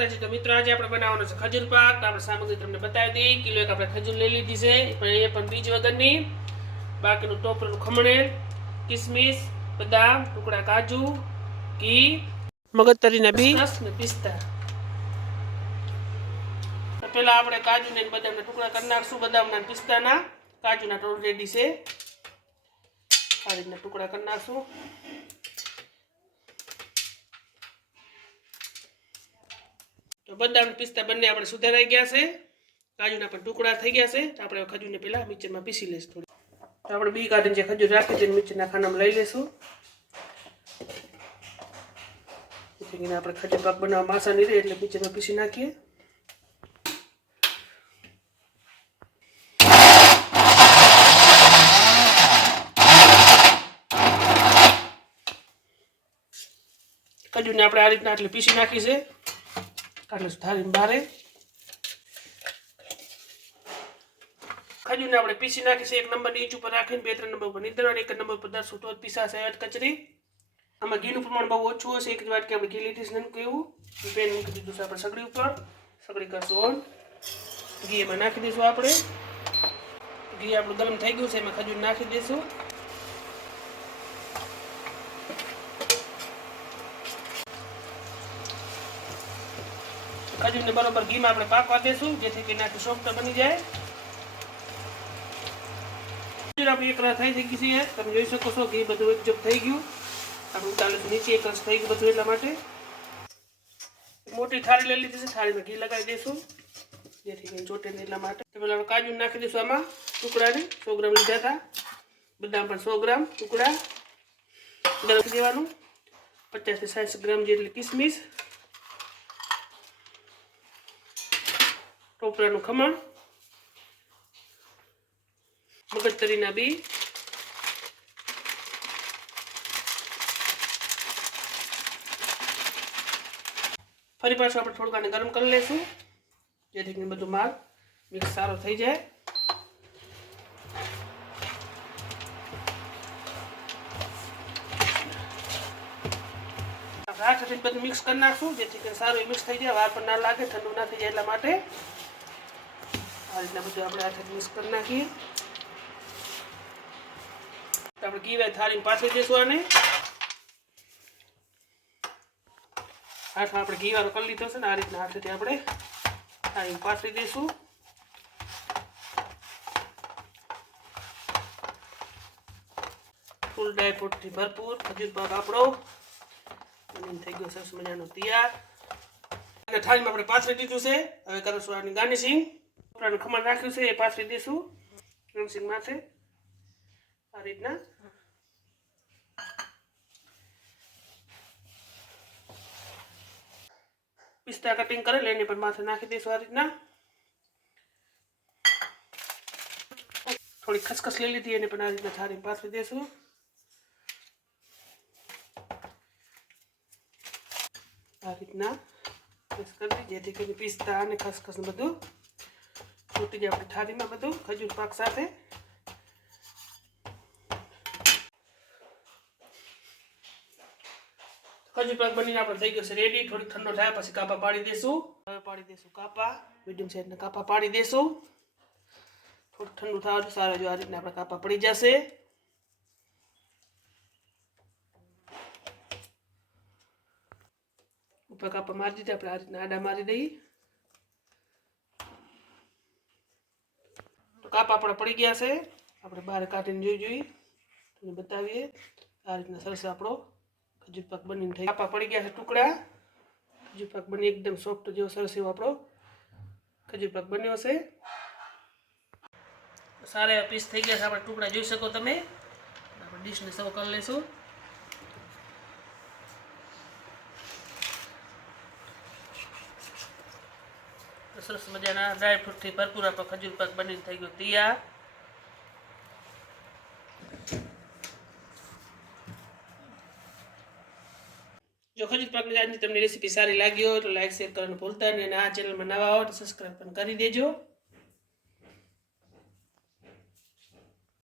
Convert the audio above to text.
માતાજી તો મિત્રો આજે આપણે બનાવવાનો છે ખજૂર પાક. તો આપણે સામગ્રી તમને બતાવી દઈએ. કિલો એક આપણે ખજૂર લઈ લીધી છે. પણ એ પણ બીજ વગરની. બાકીનું ટોપરનું ખમણેલ કિસમિસ બદામ ટુકડા કાજુ ઘી મગજતરીના બી. ને પિસ્તા. તો પહેલા આપણે કાજુ ને બદામના ટુકડા કરી નાખશું. બદામના ને પિસ્તાના. કાજુના ટોળ રેડી છે. આ રીતના ટુકડા કરી નાખશું. તો બદામ અને પિસ્તા બંને આપણે સુધારાઈ ગયા છે. કાજુના પણ ટુકડા થઈ ગયા છે. તો આપણે ખજૂરને પહેલા મિક્સરમાં પીસી લઈશું થોડી. તો આપણે બી કાઢીને જે ખજૂર રાખી છે મિક્સરના ખાનામાં લઈ લઈશું. જેથી કરીને આપણે ખજૂર પાક બનાવવા માસા નહીં રહે એટલે મિક્સરમાં પીસી નાખીએ. ખજૂરને આપણે આ રીતના એટલે પીસી નાખી છે. કાઢલે થાળીને બારે ખજૂરને આપણે પીસી નાખી છે એક નંબરની નીચ ઉપર રાખીને બે ત્રણ નંબર ઉપર નીંદરવાની એક નંબર પર દસ તો જ પીસાશે અધ કચરી આમાં ઘીનું પ્રમાણ બહુ ઓછું હશે એક જ વાટકી આપણે ઘી લીધી છે એવું પેન મૂકી દીધું છે આપણે સગડી ઉપર સગડી કરશું ઓન ઘી એમાં નાખી દઈશું આપણે ઘી આપણું ગરમ થઈ ગયું છે એમાં ખજૂર નાખી દઈશું ખજૂરને બરોબર ઘીમાં આપણે પાકવા દેશું જેથી કરીને આખી સોફ્ટ બની જાય. આપણી એક રસ થઈ ગઈ છે, તમે જોઈ શકો છો, ઘી બધું એકજપ થઈ ગયું. આપણું ચાલે નીચે એક થઈ ગયું બધું એટલા માટે. મોટી થાળી લઈ લીધી છે, થાળીમાં ઘી લગાવી દઈશું, જેથી કરીને ચોટે એટલા માટે. તો પેલા કાજુ નાખી દઈશું આમાં, ટુકડાને, સો ગ્રામ લીધા હતા. બદામ પણ સો ગ્રામ, ટુકડા. ગરમ દેવાનું પચાસથી સાઠ ગ્રામ જેટલી કિસમિસ. ટોપરાનું ખમણ, મગજતરીના બી, ફરી પાછું આપણે થોડુંક ગરમ કરી લઈશું જેથી કરીને બધું માલ મિક્સ સારો થઈ જાય. હાથેથી બધું મિક્સ કરી નાખશું, જેથી કરીને સારું મિક્સ થઈ જાય, વાર પણ ના લાગે, ઠંડુ ના થઈ જાય એટલા માટે. આ રીતના બધું આપણે હાથે મિક્સ કરી નાખીએ. આપણે ઘી થાળીમાં પાથરી દઈશું આને. હાથમાં આપણે ઘી વાળો કરી લીધો છે ને, આ રીતના હાથેથી આપણે થાળી પાછળ દઈશું ફૂલ ડ્રાયફ્રૂટથી ભરપૂર, ખજૂર પાક આપણો. બની થઈ ગયો સરસ મજાનો તૈયાર. અને થાળીમાં આપણે પાછળ દીધું છે. હવે કરીશું આની ગાર્નિશિંગ કપડાનું ખમણ રાખ્યું છે એ પાથરી દઈશું. ગાર્નિશિંગ માથે. આ રીતના. પિસ્તા કટિંગ કરેલ, એને પણ માથે નાખી દઈશું આ રીતના. થોડી ખસખસ લઈ લીધી, એને પણ આ રીતના થાળી પાથરી દઈશું. આ રીતના. જેથી કરીને પિસ્તા અને ખસખસ બધું છૂટી જાય આપણી થાળીમાં બધું ખજૂર પાક સાથે. ખજૂર પાક બનીને આપણે થઈ ગયો છે રેડી થોડીક ઠંડો થાય પછી કાપા પાડી દેશું. હવે પાડી દેશું કાપા. મીડિયમ સાઈઝના કાપા પાડી દેશું. થોડું ઠંડુ થવા દો સારા જો આ રીતના આપણે કાપા પડી જશે. ઉપર કાપા મારી દીધા, આપણે આ રીતના આડા મારી દઈએ. કાપા આપણા પડી ગયા છે. આપણે બહાર કાઢીને જોઈ જોઈએ તમને બતાવીએ. આ રીતના સરસ આપણો ખજૂર પાક બનીને થઈ કાપા પડી ગયા છે ટુકડા. ખજૂર પાક બની એકદમ સોફ્ટ જેવો સરસ એવો આપણો ખજૂર પાક બન્યો છે. સારા પીસ થઈ ગયા છે આપણે ટુકડા. જોઈ શકો તમે. આપણે ડીશને સર્વ કરી લઈશું. સરસ મજાના ડ્રાયફ્રૂટથી ભરપૂર આપણો ખજૂર પાક બનીને થઈ ગયો તૈયાર. જો ખજૂર પાકની આજની તમને રેસીપી સારી લાગી હોય તો લાઈક શેર કરવાનું ભૂલતા નહીં અને આ ચેનલમાં નવા હોય તો સબસ્ક્રાઈબ પણ કરી દેજો.